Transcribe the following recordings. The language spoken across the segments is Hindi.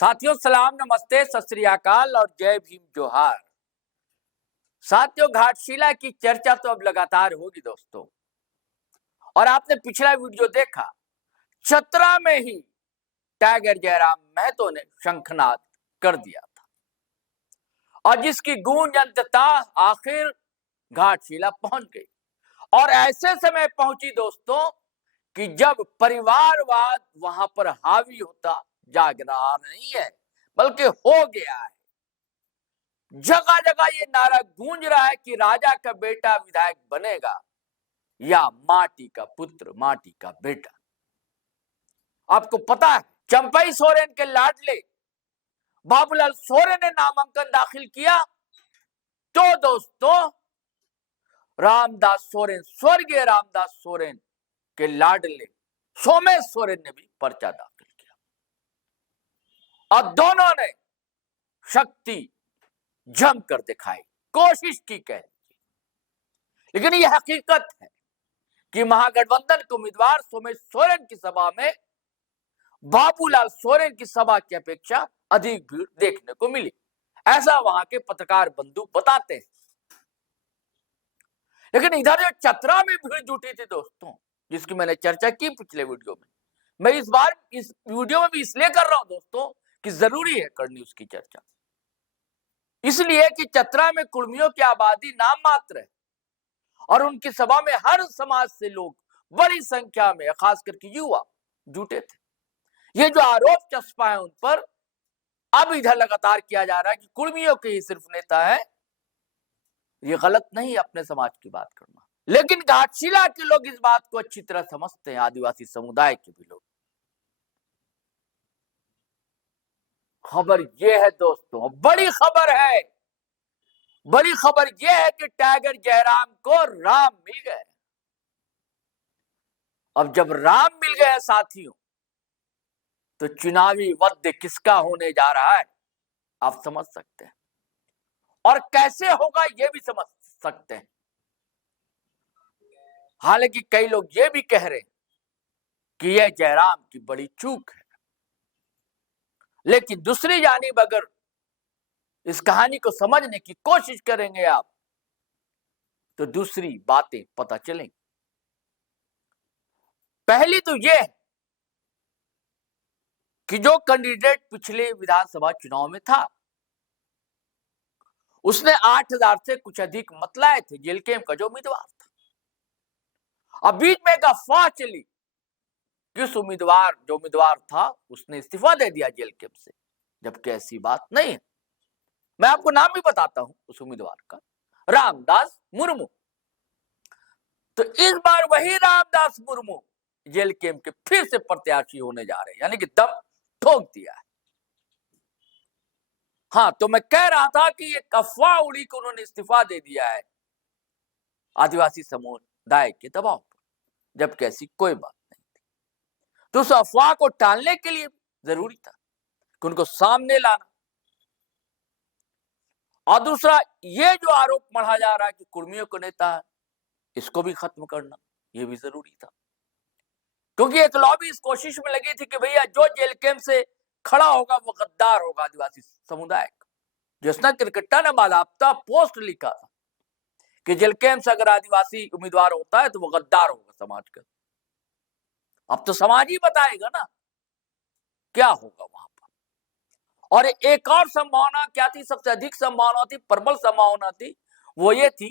साथियों सलाम, नमस्ते, सत श्री अकाल और जय भीम जोहार। साथियों, घाटशिला की चर्चा तो अब लगातार होगी दोस्तों। और आपने पिछला वीडियो देखा, चतरा में ही टाइगर जयराम महतो ने शंखनाद कर दिया था और जिसकी गूंज अंततः आखिर घाटशिला पहुंच गई। और ऐसे समय पहुंची दोस्तों कि जब परिवारवाद वहां पर हावी होता जाग रहा नहीं है बल्कि हो गया है। जगह जगह ये नारा गूंज रहा है कि राजा का बेटा विधायक बनेगा या माटी का पुत्र, माटी का बेटा। आपको पता है, चंपई सोरेन के लाडले बाबूलाल सोरेन ने नामांकन दाखिल किया तो दोस्तों रामदास सोरेन, स्वर्गीय रामदास सोरेन के लाडले सोमेश सोरेन ने भी पर्चा दाखिल किया। अब दोनों ने शक्ति जमकर दिखाई, कोशिश की कह, लेकिन यह हकीकत है कि महागठबंधन के उम्मीदवार सोमेश सोरेन की सभा में बाबूलाल सोरेन की सभा की अपेक्षा अधिक भीड़ देखने को मिली, ऐसा वहां के पत्रकार बंधु बताते हैं। लेकिन इधर जो चतरा में भीड़ जुटी थी दोस्तों, जिसकी मैंने चर्चा की पिछले वीडियो में, मैं इस बार इस वीडियो में भी इसलिए कर रहा हूं दोस्तों कि जरूरी है करनी उसकी चर्चा, इसलिए कि चतरा में कुर्मियों की आबादी नाम मात्र है और उनकी सभा में हर समाज से लोग बड़ी संख्या में, खास करके युवा, जुटे थे। ये जो आरोप चस्पा है उन पर अब इधर लगातार किया जा रहा है कि कुर्मियों के ही सिर्फ नेता है, ये गलत नहीं अपने समाज की बात करना। लेकिन घाटशिला के लोग इस बात को अच्छी तरह समझते हैं, आदिवासी समुदाय के भी लोग। खबर यह है दोस्तों, बड़ी खबर है, बड़ी खबर यह है कि टाइगर जयराम को राम मिल गए। अब जब राम मिल गए साथियों, तो चुनावी वध किसका होने जा रहा है आप समझ सकते हैं, और कैसे होगा यह भी समझ सकते हैं। हालांकि कई लोग यह भी कह रहे हैं कि यह जयराम की बड़ी चूक है, लेकिन दूसरी जानिब अगर इस कहानी को समझने की कोशिश करेंगे आप, तो दूसरी बातें पता चलेंगी। पहली तो यह कि जो कैंडिडेट पिछले विधानसभा चुनाव में था, उसने 8,000 से कुछ अधिक मत लाए थे, जेलकेम का जो उम्मीदवार था। अब बीच में एक अफवाह चली कि उस उम्मीदवार था उसने इस्तीफा दे दिया जेलकेम से, जबकि ऐसी बात नहीं है। मैं आपको नाम भी बताता हूं उस उम्मीदवार का, रामदास मुर्मू। तो इस बार वही रामदास मुर्मू जेलकेम के फिर से प्रत्याशी होने जा रहे हैं, यानी कि दम ठोक दिया है। हाँ, तो मैं कह रहा था कि एक अफवाह उड़ी को उन्होंने इस्तीफा दे दिया है आदिवासी समुदाय के दबाव पर, जबकि ऐसी कोई बात नहीं थी। तो उस अफवाह को टालने के लिए जरूरी था कि उनको सामने लाना। और दूसरा, ये जो आरोप मढ़ा जा रहा है कि कुर्मियों को नेता है, इसको भी खत्म करना ये भी जरूरी था, क्योंकि एक लॉबी इस कोशिश में लगी थी कि भैया जो जेल कैंप से खड़ा होगा वो गद्दार होगा आदिवासी समुदाय का। जिसने क्रिकेटर ने बाकायदा पोस्ट लिखा था कि जेल कैंप से अगर आदिवासी उम्मीदवार होता है तो वो गद्दार होगा समाज का। अब तो समाज ही बताएगा ना क्या होगा वहां पर। और एक और संभावना क्या थी, सबसे अधिक संभावना थी, प्रबल संभावना थी, वो ये थी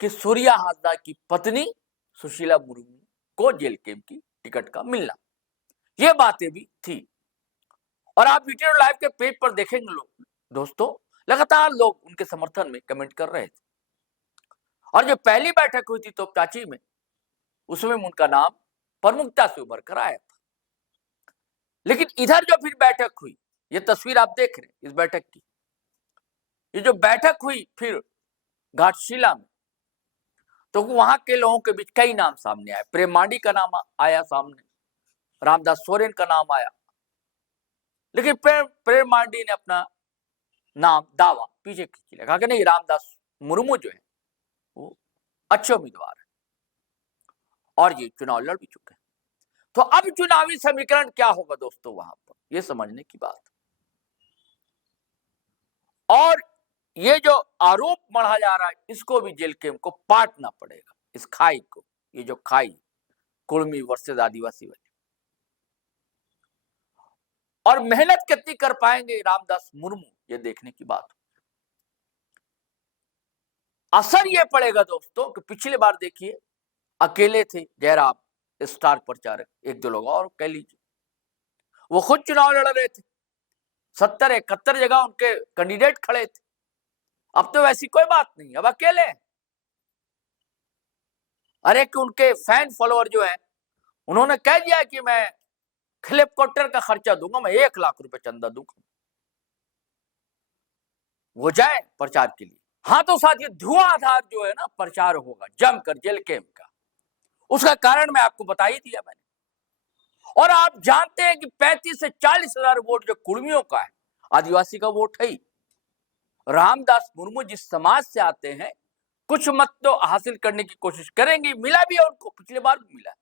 कि सूर्या हाजरा की पत्नी सुशीला मुर्मू को जेल कैंप की टिकट का मिलना, ये बातें भी थी। और आप वीडियो लाइव के पेज पर देखेंगे लोग दोस्तों, लगातार लोग उनके समर्थन में कमेंट कर रहे थे। और जो पहली बैठक हुई थी तोपचाची में, उसमें उनका नाम प्रमुखता से उभर कर आया था। लेकिन इधर जो फिर बैठक हुई, ये तस्वीर आप देख रहे हैं इस बैठक की, ये जो बैठक हुई फिर घाटशिला में, तो वहां के लोगों के बीच कई नाम सामने आए। प्रेम मांडी का नाम आया सामने, रामदास सोरेन का नाम आया, लेकिन प्रेम मांडी ने अपना नाम दावा पीछे खींच लिया, कहा कि नहीं, रामदास मुर्मू जो है वो अच्छे उम्मीदवार है और ये चुनाव लड़ भी चुके हैं। तो अब चुनावी समीकरण क्या होगा दोस्तों वहां पर, यह समझने की बात। और ये जो आरोप मढ़ा जा रहा है, इसको भी जेल कैंप को पाटना पड़ेगा, इस खाई को, ये जो खाई कुर्मी वर्सेस आदिवासी वाली। और मेहनत कितनी कर पाएंगे रामदास मुर्मू, ये देखने की बात। असर ये पड़ेगा दोस्तों कि पिछली बार देखिए अकेले थे जयराम, स्टार प्रचारक, एक दो लोग और कह लीजिए, वो खुद चुनाव लड़ रहे थे, 70-71 जगह उनके कैंडिडेट खड़े थे। अब तो वैसी कोई बात नहीं, अब अकेले। अरे कि उनके फैन फॉलोअर जो है, उन्होंने कह दिया कि मैं हेलीकॉप्टर का खर्चा दूंगा, मैं 1 लाख रुपए चंदा दूंगा, वो जाए प्रचार के लिए। हाँ तो साथियों, धुआंधार जो है ना प्रचार होगा जमकर जेल कैंप का, उसका कारण मैं आपको बता ही दिया मैंने। और आप जानते हैं कि 35 से 40 हजार वोट जो कुर्मियों का है, आदिवासी का वोट है ही। रामदास मुर्मू जिस समाज से आते हैं, कुछ मत तो हासिल करने की कोशिश करेंगे, मिला भी है उनको, पिछले बार भी मिला।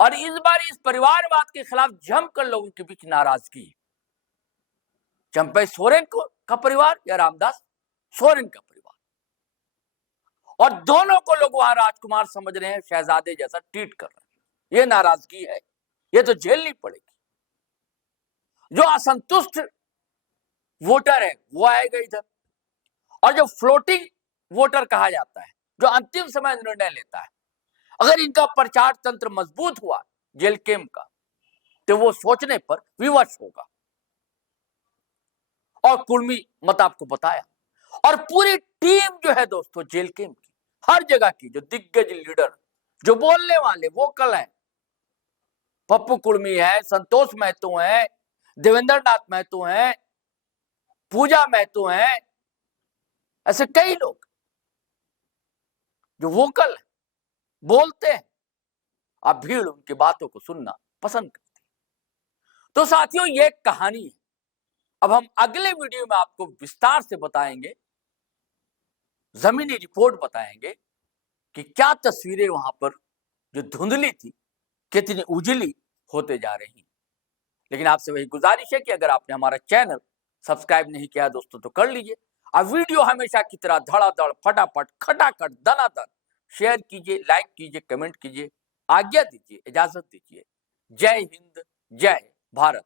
और इस बार इस परिवारवाद के खिलाफ जमकर लोगों के बीच नाराजगी। चंपई सोरेन का परिवार या रामदास सोरेन का परिवार, और दोनों को लोग वहां राजकुमार समझ रहे हैं, शहजादे जैसा ट्रीट कर रहे हैं। ये नाराजगी है, ये तो झेलनी पड़ेगी। जो असंतुष्ट वोटर है वो आएगा इधर, और जो फ्लोटिंग वोटर कहा जाता है, जो अंतिम समय निर्णय लेता है, अगर इनका प्रचार तंत्र मजबूत हुआ जेल कैंप का, तो वो सोचने पर विवश होगा। और कुर्मी मत आपको बताया, और पूरी टीम जो है दोस्तों जेल कैंप की, हर जगह की जो दिग्गज लीडर, जो बोलने वाले वोकल हैं, पप्पू कुर्मी है, संतोष महतो है, देवेंद्र नाथ महतो है, पूजा महतो है, ऐसे कई लोग जो वोकल है, बोलते हैं, अब भीड़ उनकी बातों को सुनना पसंद करती है। तो साथियों, ये कहानी है। अब हम अगले वीडियो में आपको विस्तार से बताएंगे, जमीनी रिपोर्ट बताएंगे कि क्या तस्वीरें वहां पर जो धुंधली थी कितनी उजली होते जा रही। लेकिन आपसे वही गुजारिश है कि अगर आपने हमारा चैनल सब्सक्राइब नहीं किया दोस्तों तो कर लीजिए। अब वीडियो हमेशा की तरह धड़ाधड़ फटाफट खटाखट दनादन शेयर कीजिए, लाइक कीजिए, कमेंट कीजिए। आज्ञा दीजिए, इजाजत दीजिए। जय हिंद, जय भारत।